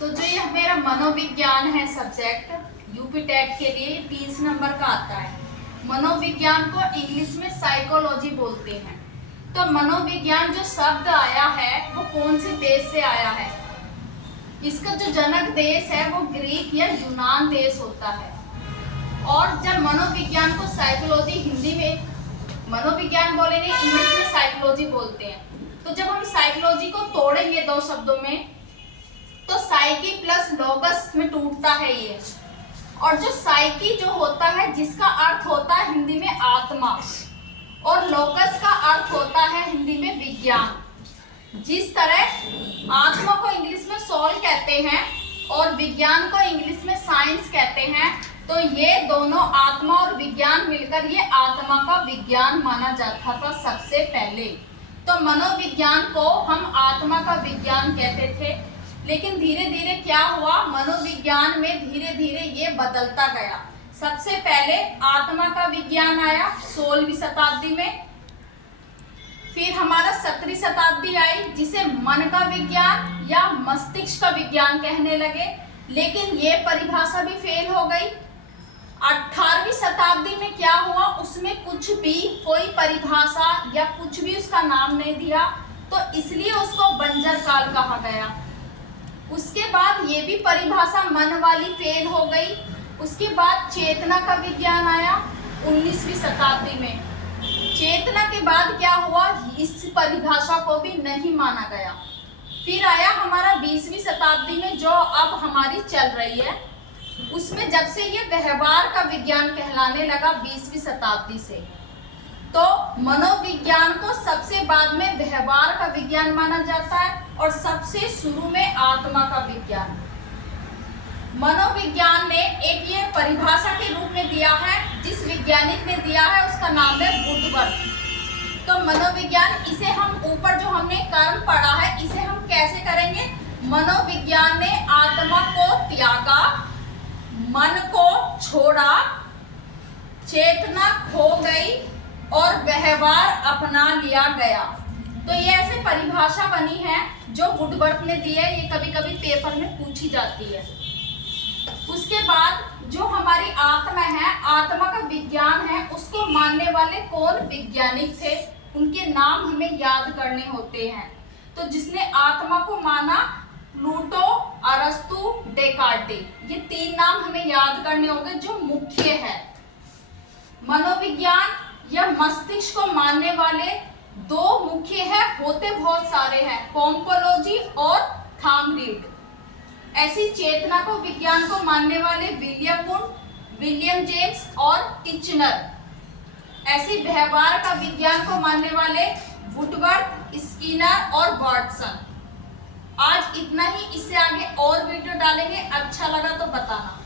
तो जो ये मेरा मनोविज्ञान है सब्जेक्ट यूपी टेट के लिए 30 नंबर का आता है। मनोविज्ञान को इंग्लिश में साइकोलॉजी बोलते हैं। तो मनोविज्ञान जो शब्द आया है वो कौन से देश से आया है? इसका जो जनक देश है वो ग्रीक या यूनान देश होता है। और जब मनोविज्ञान को साइकोलॉजी, हिंदी में मनोविज्ञान बोलेंगे, इंग्लिश में साइकोलॉजी बोलते हैं। तो जब हम साइकोलॉजी को तोड़ेंगे दो शब्दों में तो साइकी प्लस लोगस में टूटता है ये। और जो साइकी जो होता है जिसका अर्थ होता है हिंदी में आत्मा, और लोगस का अर्थ होता है हिंदी में विज्ञान। जिस तरह आत्मा को इंग्लिश में सोल कहते हैं और विज्ञान को इंग्लिश में साइंस कहते हैं, तो ये दोनों आत्मा और विज्ञान मिलकर ये आत्मा का विज्ञान माना जाता था सबसे पहले। तो मनोविज्ञान को हम आत्मा का विज्ञान कहते थे, लेकिन धीरे धीरे क्या हुआ, मनोविज्ञान में धीरे धीरे ये बदलता गया। सबसे पहले आत्मा का विज्ञान आया 16वीं शताब्दी में, फिर हमारा 17वीं शताब्दी आई जिसे मन का विज्ञान या मस्तिष्क का विज्ञान कहने लगे, लेकिन ये परिभाषा भी फेल हो गई। 18वीं शताब्दी में क्या हुआ, उसमें कुछ भी कोई परिभाषा या कुछ भी उसका नाम नहीं दिया, तो इसलिए उसको बंजर काल कहा गया। उसके बाद ये भी परिभाषा मन वाली फेल हो गई। उसके बाद चेतना का विज्ञान आया 19वीं शताब्दी में। चेतना के बाद क्या हुआ, इस परिभाषा को भी नहीं माना गया। फिर आया हमारा 20वीं शताब्दी में जो अब हमारी चल रही है, उसमें जब से ये व्यवहार का विज्ञान कहलाने लगा 20वीं शताब्दी से, तो मनोविज्ञान को सबसे बाद में व्यवहार का विज्ञान माना जाता है और सबसे शुरू में आत्मा का विज्ञान। मनोविज्ञान ने एक ये परिभाषा के रूप में दिया है, जिस वैज्ञानिक ने दिया है उसका नाम है वुडवर्थ। तो मनोविज्ञान, इसे हम ऊपर जो हमने कर्म पढ़ा है इसे हम कैसे करेंगे, मनोविज्ञान ने आत्मा को त्यागा, मन को छोड़ा, चेतना खो गई और व्यवहार अपना लिया गया। तो ये ऐसे परिभाषा बनी है जो वुडवर्थ ने दी है, ये कभी कभी पेपर में पूछी जाती है। उसके बाद जो हमारी आत्मा है, आत्मा का विज्ञान है, उसको मानने वाले कौन वैज्ञानिक थे, उनके नाम हमें याद करने होते हैं। तो जिसने आत्मा को माना, प्लूटो, अरस्तु, डेकार्टे, ये 3 नाम हमें याद करने होंगे जो मुख्य है। मनोविज्ञान या मस्तिष्क को मानने वाले 2 मुख्य है, होते बहुत सारे हैं, पोम्पोलॉजी और थॉमरीड। ऐसी चेतना को विज्ञान को मानने वाले विलियम वुड, विलियम जेम्स और टिचनर। ऐसी व्यवहार का विज्ञान को मानने वाले वुडवर्थ, स्किनर और वाटसन। आज इतना ही, इससे आगे और वीडियो डालेंगे। अच्छा लगा तो बताना।